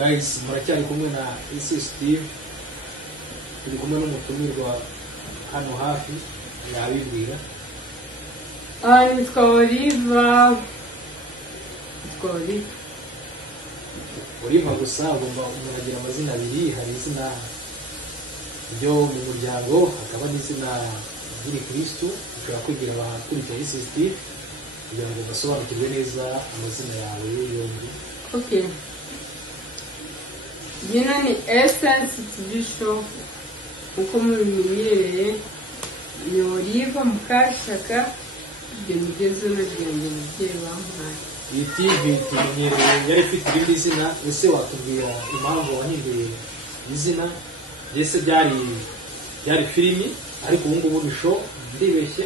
guys, muracyari kumwe na Steve, turi kumwe n'umutumirwa hano hafi yabibwira. Nitwa Oliva gusa ugomba kumuragira amazina abiri, hari izina ryo mu muryango hakaba n'izina ry'iri Kristo, ushobora kwigira abakurikira Steve kugira ngo basobanukirwe neza amazina yawe yombi. Okay. Jina ni Essence Bishop, uko mubimenyereye ni Oliva Mukashaka, ibyo nigeze nagirango mubyeyi bampaye. Iyi TV tumenyereye yari ifite irindi zina, ese watubwira impamvu wahinduye izina? Ese byari filimi ariko ubu ngubu ni show, ndibeshye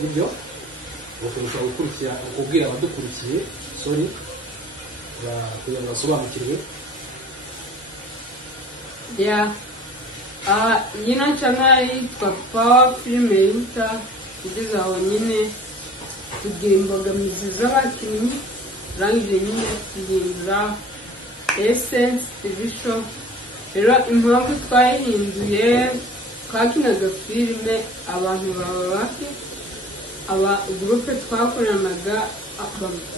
nibyo? Ushobora gukurikira ukubwira abadukurikiye kugira ngo basobanukirwe. Yino channel yitwa Power Film Editor, kugeza aho nyine kugira imbogamizi z'abakinnyi rangije nyine kuhindura Essence Bishop. Rero impamvu twayihinduye, twakinaga filime abantu baba bake, groupe twakoranaga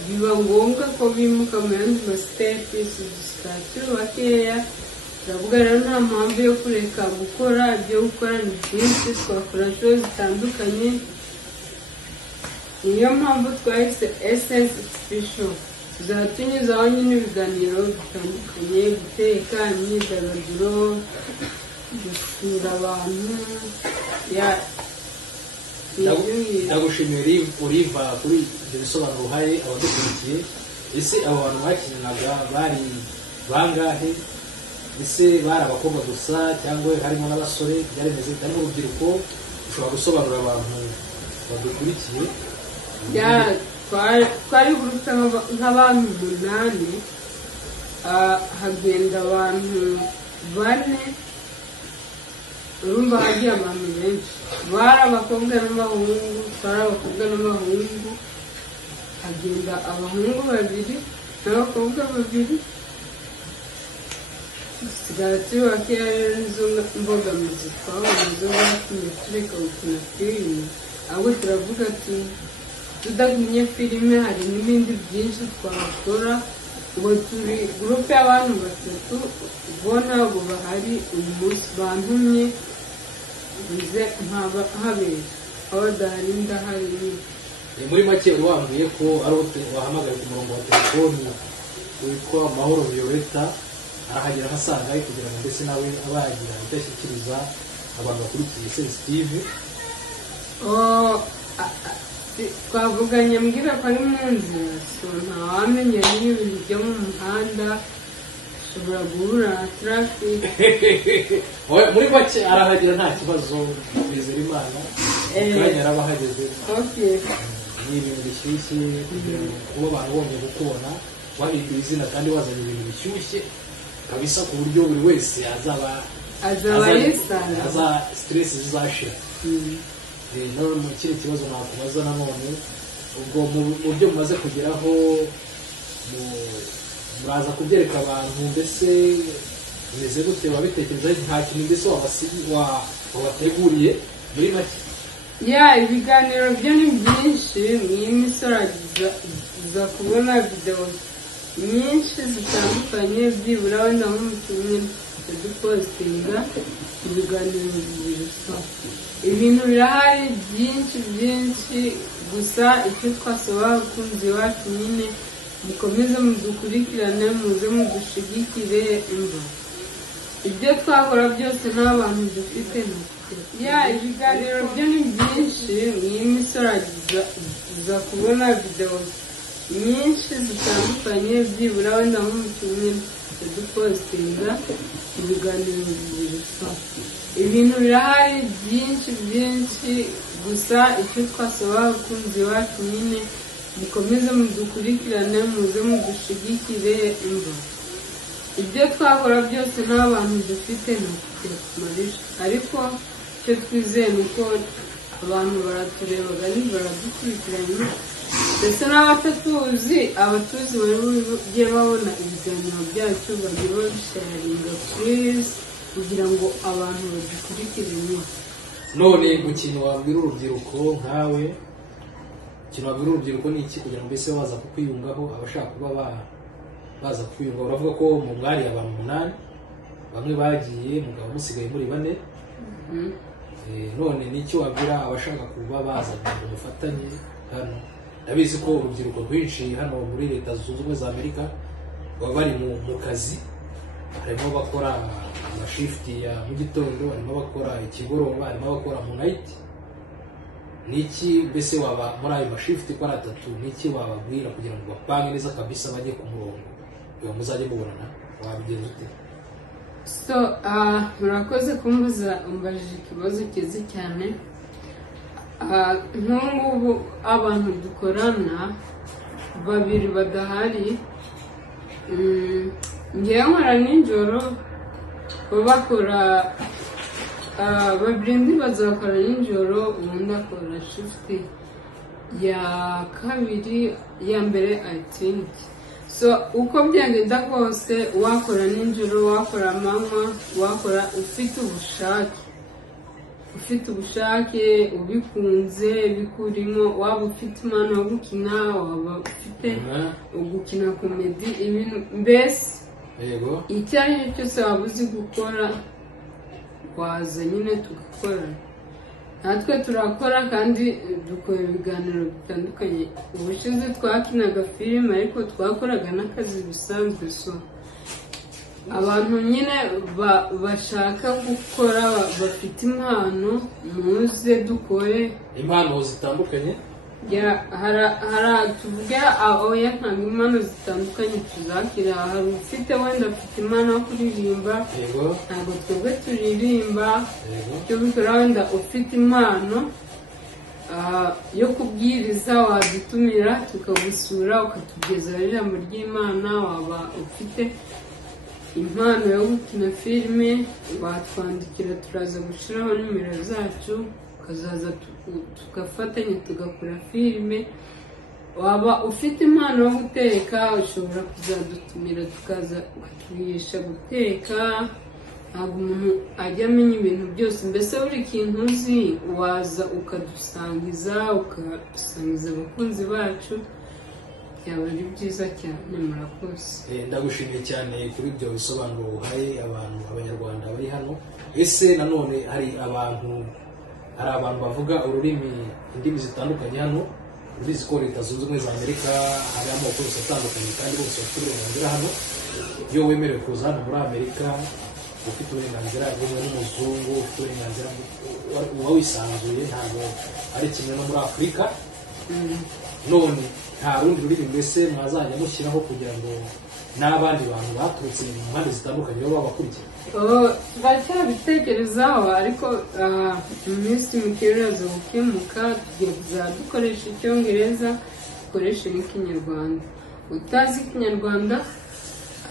biba ngombwa ko bimuka mu yandi masitepisi dusitatu bakeya. Turavuga rero nta mpamvu yo kureka gukora ibyo gukora ni byinshi, twakora show zitandukanye. Niyo mpamvu twahise Essence Bishop, tuzaba tunyuzaho nyine ibiganiro bitandukanye, guteka, imyidagaduro, gusura abantu. Ndagushimiye Oliva kuri ibyo bisobanuro uhaye abadukurikiye. Ese abo bantu bakinanaga bari bangahe? Ese bari abakobwa gusa cyangwa harimo n'abasore? Byari bimeze cyangwa urubyiruko? Ushobora gusobanurira abantu badukurikiye. Twari gurupe nk'abantu 8, hagenda abantu 4. Urumva hagiye abantu benshi, bari abakobwa n'abahungu, hagenda abahungu 2 n'abakobwa 2. Tusigara turi bakeya, rero nizo mbogamizi twabonye zo zatumye tureka gukina filime. Ahubwo turavuga ati tudagumye filime hari n'ibindi byinshi twakora. Ngo turi gurupe y'abantu 3, bo ntabwo bahari uyu munsi, bantumye bize habera aho badahari ndahari. Muri make wambwiye ko ari wahamagaye ku murongo wa telefoni witwa Mahoro Violeta, arahagera nkasanga kugira ngo ndetse nawe abagira idashyikiriza abantu bakurikiye Steve. Twavuganye mbwira ko ari mu nzira, so ntawamenya n'ibintu byo mu muhanda, ushobora guhura na traffic. Muri make arahagera nta kibazo, bizera Imana kandi arabahageze. Okay. Ni ibintu bishyushye kuba abantu bongeye kukubona wahinduye izina kandi wazanye ibintu bishyushye kabisa, ku buryo buri wese azaba yisanga, stress zizashira. None mu kindi kibazo nakubaza nanone, ubwo mu buryo mumaze kugeraho muraza kubyereka abantu, mbese bimeze gute? Wabitekereza nta kintu mbese wabateguriye muri make? Ibiganiro byo ni byinshi. Imisoro za kubona video nyinshi zitandukanye, byibura wenda nko mu cyumweru dupostinga ibiganiro 2. Ibintu birahari byinshi, gusa icyo twasaba abakunzi bacu nyine mukomeze mudukurikirane, muze mudushigikire. Ibyo twakora byose nta bantu dufite. Ibiganiro byo ni byinshi. Imisoro za kubona video nyinshi zitandukanye, byibura wenda nko mu cyumweru dupostinga ibiganiro 2. Ibintu birahari byinshi, gusa icyo twasaba abakunzi bacu nyine mukomeze mudukurikirane, muze mudushigikire. Ibyo twakora byose nta bantu dufite marisha, ariko icyo twizeye ni uko abantu baratureba kandi baradukurikiranye. ndetse n'abatatuzi abatuzi bajye babona ibiganiro byacu bajye babisharinga please kugira ngo abantu badukurikire nyine. None ikintu wabwira urubyiruko nkawe, ikintu wabwira urubyiruko ni iki kugira ngo mbese baza kukwiyungaho, abashaka kuba baza kukwiyungaho? Uravuga ko mu mwari abantu 8 bamwe bagiye, mugabo musigaye muri 4. None n'icyo wabwira abashaka kuba baza mu mufatanye hano? Ndabizi ko urubyiruko rwinshi hano muri Leta Zunze Ubumwe za Amerika baba bari mu kazi, harimo bakora amashifti ya mu gitondo, harimo bakora ikigoroba, harimo bakora mu night. Niki mbese waba muri ayo mashifti kwa 3, niki wababwira kugira ngo bapange neza kabisa bajye ku murongo iyo muzajye mubonana? Wabigenza ute? So murakoze kumbuza, umbajije ikibazo kizi cyane. Nk'ubu abantu dukorana 2 badahari, ngewe nkora nijoro, bakora 2 bazakora nijoro, ubundi akora shifti ya kabiri, ya mbere I think. So uko byagenda kose, wakora nijoro, wakora amanywa, wakora ufite ubushake ubikunze bikurimo, waba ufite impano yo gukina, waba ufite gukina komedi, ibintu mbese icyo ari cyo cyose waba uzi gukora, waza nyine tugakora. Natwe turakora kandi dukora ibiganiro bitandukanye. Ubushize twakinaga filime, ariko twakoraga n'akazi bisanzwe. So abantu nyine bashaka gukora, bafite impano, muze dukore impano zitandukanye. tuvuge oya ntabwo impano zitandukanye tuzakira. Hari ufite wenda afite impano yo kuririmba, ntabwo twebwe turirimba. Icyo bikora wenda ufite impano yo kubwiriza, wadutumira tukagusura ukatugezaho ijambo ry'Imana. Waba ufite impano yo gukina filime, watwandikira, turaza gushyiraho nimero zacu, ukazaza tugafatanya tugakora filime. Waba ufite impano yo guteka, ushobora kuzadutumira tukaza ukatwigisha guteka. Ntabwo umuntu ajya amenya ibintu byose, mbese buri kintu uzi waza ukadusangiza abakunzi bacu, byaba ari byiza cyane. Murakoze. Ndagushimiye cyane kuri ibyo bisobanuro uhaye abanyarwanda bari hano. Ese nanone hari abantu bavuga indimi zitandukanye hano? Ubizi ko Leta Zunze Ubumwe za Amerika hari amoko yose atandukanye, kandi bose bafite uburenganzira hano. Iyo wemerewe kuza hano muri Amerika, ufite uburenganzira bumwe n'umuzungu, ufite uburenganzira uba wisanzuye, ntabwo ari kimwe no muri Afurika. None nta rundi rurimi mbese mwazajya mushyiraho kugira ngo n'abandi bantu baturutse mu mpande zitandukanye baba babakurikira? Turacyabitekerezaho, ariko mu minsi mike biraza gukemuka. Tugiye kuzajya dukoresha Icyongereza, dukoreshe n'Ikinyarwanda. Utazi Ikinyarwanda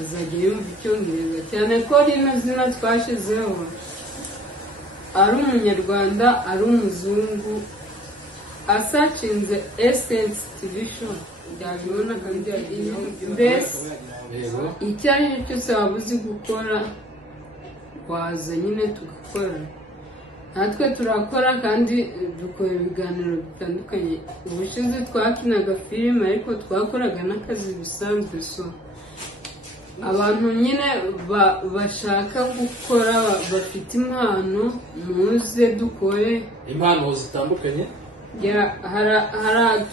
azajya yumva Icyongereza, cyane ko rino zina twashyizeho ari Umunyarwanda ari umuzungu asacinze Essence TV show byabibona kandi mbese icyo ari cyo cyose waba uzi gukora, waza nyine tugakora. Natwe turakora kandi dukora ibiganiro bitandukanye. Ubushize twakinaga filime, ariko twakoraga n'akazi bisanzwe. So abantu nyine bashaka gukora, bafite impano, muze dukore impano zitandukanye.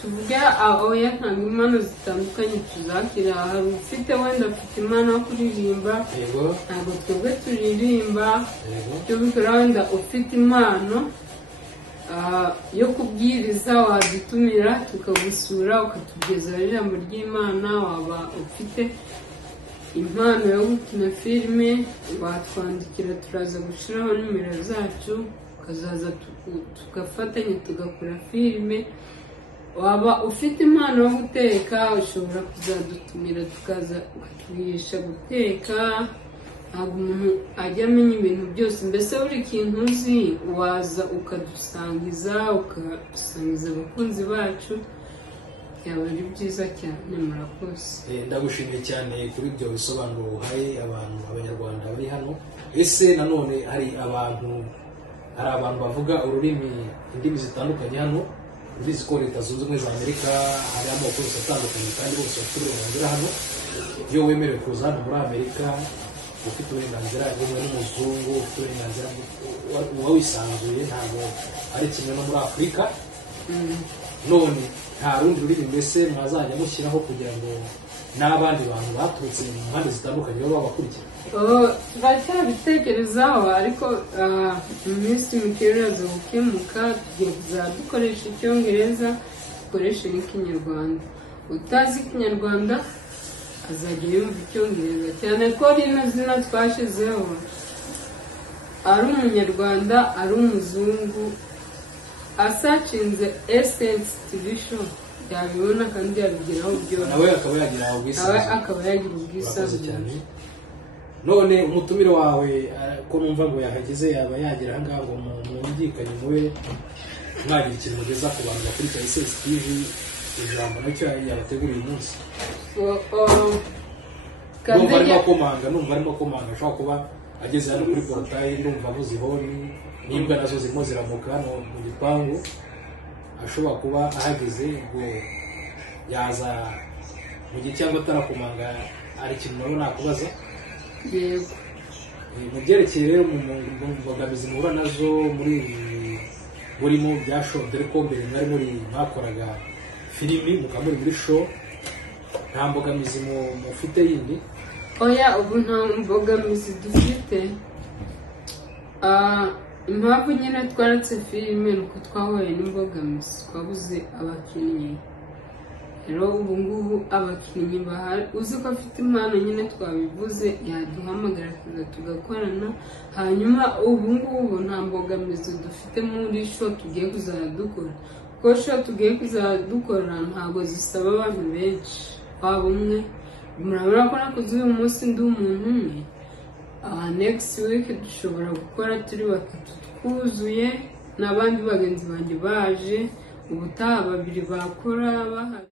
tuvuge oya ntabwo impano zitandukanye tuzakira. Hari ufite wenda afite impano yo kuririmba, ntabwo twebwe turirimba. Icyo bikora wenda ufite impano yo kubwiriza, wadutumira tukagusura ukatugezaho ijambo ry'Imana. Waba ufite impano yo gukina filime, watwandikira, turaza gushyiraho nimero zacu, ukazaza tugafatanya tugakora filime. Waba ufite impano yo guteka, ushobora kuzadutumira tukaza ukatwigisha guteka. Ntabwo umuntu ajya amenya ibintu byose, mbese buri kintu uzi waza ukadusangiza abakunzi bacu, byaba ari byiza cyane. Murakoze. Ndagushimiye cyane kuri ibyo bisobanuro uhaye abantu abanyarwanda bari hano. Ese nanone hari abantu bavuga indimi zitandukanye hano, ubizi ko Leta Zunze Ubumwe za Amerika hari amoko yose atandukanye kandi bose bafite uburenganzira hano. Iyo wemerewe kuza hano muri Amerika ufite uburenganzira bumwe n'umuzungu, ufite uburenganzira uba wisanzuye, ntabwo ari kimwe no muri Afurika. None nta rundi rurimi mbese mwazajya mushyiraho kugira ngo n'abandi bantu baturutse mu mpande zitandukanye baba bakurikira? Turacyabitekerezaho, ariko mu minsi mike biraza gukemuka. Tugiye kuzajya dukoresha Icyongereza, dukoreshe n'Ikinyarwanda. Utazi Ikinyarwanda azajya yumva Icyongereza, cyane ko rino zina twashyizeho ari Umunyarwanda ari umuzungu asacinze Essence TV show yabibona kandi yabigeraho byose, nawe akaba yagira ubwisanzure. None umutumire wawe ko numva ngo yahageze yaba yagera aha ngaha ngo mwumvikanye mube mwagira ikintu mugeza ku bantu bakurikira Essence TV, ijambo nacyo yabateguriye uyu munsi? Numva arimo komanga ashobora kuba ageze hano kuri portail, ndumva avuze ihoni n'imbwa nazo zirimo ziramuka hano mu gipangu. Ashobora kuba ahageze ngo yaza mu gihe cyangwa atarakomanga, hari ikintu nabo nakubaza? Yego. Mu byerekeye rero mu mbogamizi muhura nazo murimo bya show, dore ko mbere mwari mwakoraga filimi mukaba muri show, nta mbogamizi mufite yindi? Oya, ubu nta mbogamizi dufite. Impamvu nyine twaratse filime ni uko twahuye n'imbogamizi, twabuze abakinnyi. Rero ubu ngubu abakinnyi bahari, uzi ko afite impano nyine twabivuze yaduhamagara tugakorana. Hanyuma ubu ngubu nta mbogamizi dufite muri show tugiye kuzajya dukora, kuko show tugiye kuzajya dukora ntabwo zisaba abantu benshi, waba umwe. Murabona ko nakoze uyu munsi ndi umuntu umwe, next week dushobora gukora turi batatu twuzuye n'abandi bagenzi banjye baje, ubutaha babiri bakora bahari.